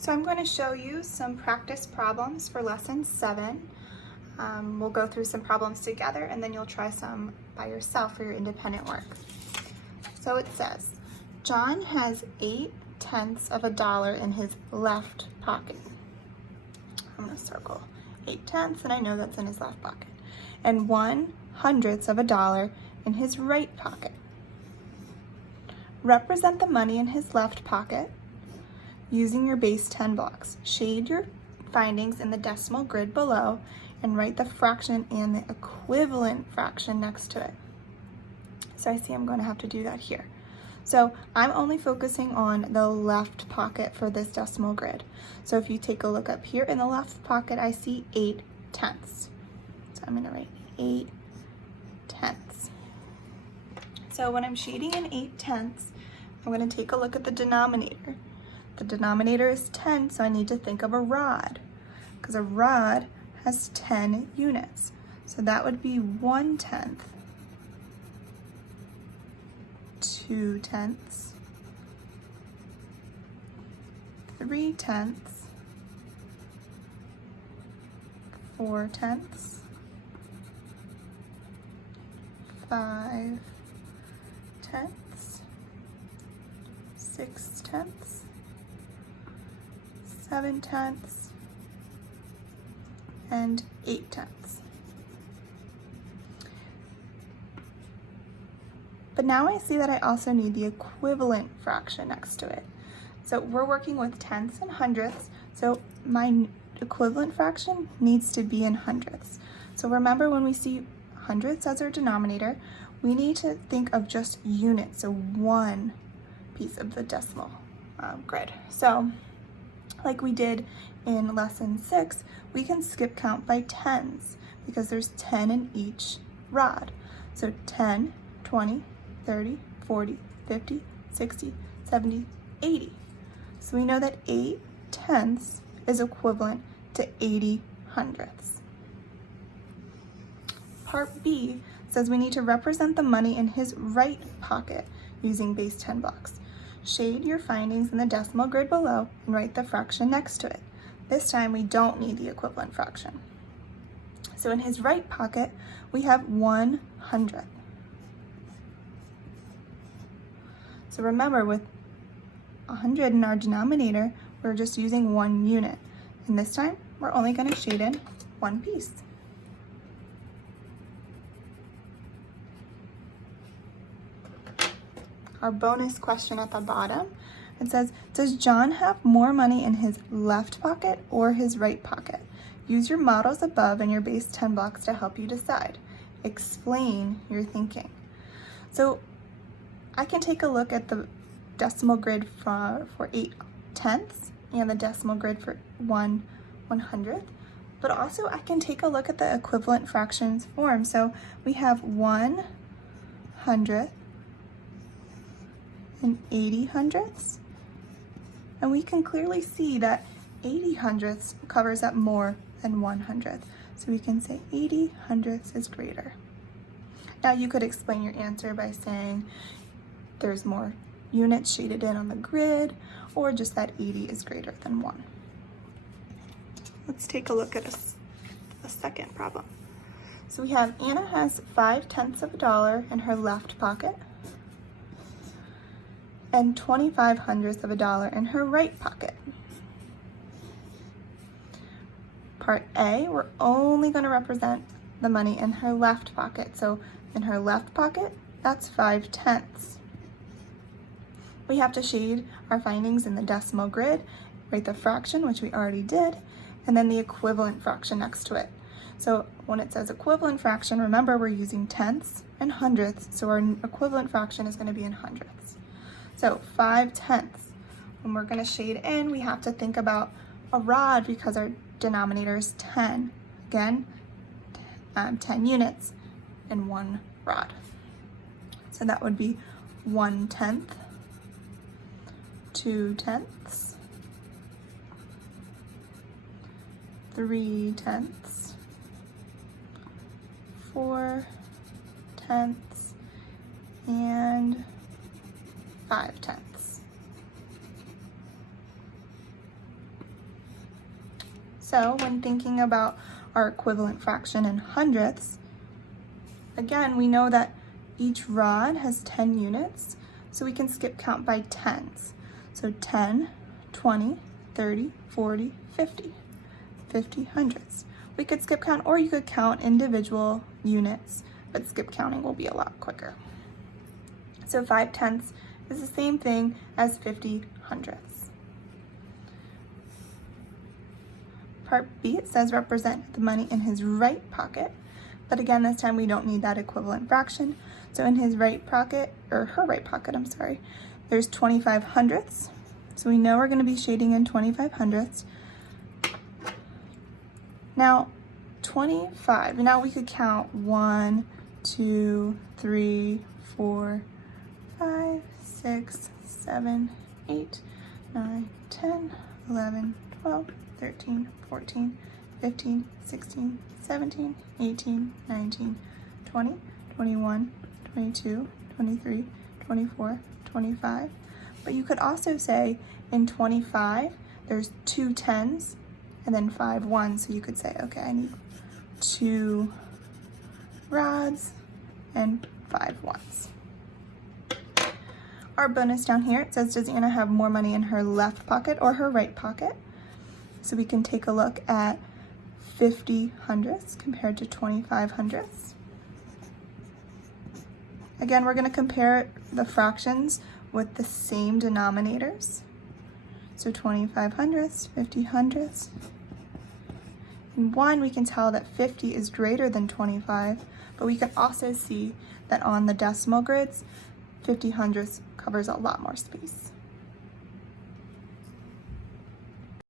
So I'm going to show you some practice problems for lesson 7. We'll go through some problems together and then you'll try some by yourself for your independent work. So it says, John has 8/10 of a dollar in his left pocket. I'm going to circle 8/10 and I know that's in his left pocket. And 1/100 of a dollar in his right pocket. Represent the money in his left pocket using your base 10 blocks. Shade your findings in the decimal grid below and write the fraction and the equivalent fraction next to it. So I see I'm going to have to do that here. So I'm only focusing on the left pocket for this decimal grid. So if you take a look up here in the left pocket, I see 8/10. So I'm going to write 8/10. So when I'm shading in 8/10, I'm going to take a look at the denominator. The denominator is 10, so I need to think of a rod, because a rod has 10 units. So that would be 1/10, 2/10, 3/10, 4/10, 5/10, 6/10, 7/10, and 8/10. But now I see that I also need the equivalent fraction next to it. So we're working with tenths and hundredths, so my equivalent fraction needs to be in hundredths. So remember, when we see hundredths as our denominator, we need to think of just units, so one piece of the decimal grid. So like we did in lesson 6, we can skip count by tens because there's 10 in each rod. So 10, 20, 30, 40, 50, 60, 70, 80. So we know that 8/10 is equivalent to 80 hundredths. Part B says we need to represent the money in his right pocket using base 10 blocks. Shade your findings in the decimal grid below and write the fraction next to it. This time we don't need the equivalent fraction. So in his right pocket, we have 1/100. So remember, with 100 in our denominator, we're just using one unit. And this time, we're only going to shade in one piece. Our bonus question at the bottom, it says, does John have more money in his left pocket or his right pocket? Use your models above and your base 10 blocks to help you decide. Explain your thinking. So I can take a look at the decimal grid for 8/10 and the decimal grid for 1/100, but also I can take a look at the equivalent fractions form. So we have 1/100 and 80 hundredths, and we can clearly see that 80 hundredths covers up more than 1/100th, so we can say 80 hundredths is greater. Now you could explain your answer by saying there's more units shaded in on the grid, or just that 80 is greater than 1. Let's take a look at a second problem. So we have Anna has 5/10 of a dollar in her left pocket and 25 hundredths of a dollar in her right pocket. Part A, we're only going to represent the money in her left pocket. So in her left pocket, that's 5/10. We have to shade our findings in the decimal grid, write the fraction, which we already did, and then the equivalent fraction next to it. So when it says equivalent fraction, remember we're using tenths and hundredths, so our equivalent fraction is going to be in hundredths. So 5/10. When we're going to shade in, we have to think about a rod because our denominator is 10. Again, 10 units in one rod. So that would be 1/10, 2/10, 3/10, 4/10, and 5/10. So when thinking about our equivalent fraction in hundredths, again, we know that each rod has 10 units, so we can skip count by tens. So 10, 20, 30, 40, 50, 50 hundredths. We could skip count, or you could count individual units, but skip counting will be a lot quicker. So 5 tenths is the same thing as 50 hundredths. Part B, it says represent the money in his right pocket. But again, this time we don't need that equivalent fraction. So in his right pocket, or her right pocket, I'm sorry, there's 25 hundredths. So we know we're going to be shading in 25 hundredths. Now, 25, now we could count 1, 2, 3, 4, 5, 6, 7, 8, 9, 10, 11, 12, 13, 14, 15, 16, 17, 18, 19, 20, 21, 22, 23, 24, 25. But you could also say in 25, there's 2 tens and then 5 ones. So you could say, okay, I need 2 rods and 5 ones. Our bonus down here, it says, does Anna have more money in her left pocket or her right pocket? So we can take a look at 50 hundredths compared to 25 hundredths. Again, we're going to compare the fractions with the same denominators. So 25 hundredths, 50 hundredths. In 1, we can tell that 50 is greater than 25, but we can also see that on the decimal grids, 50 hundredths covers a lot more space.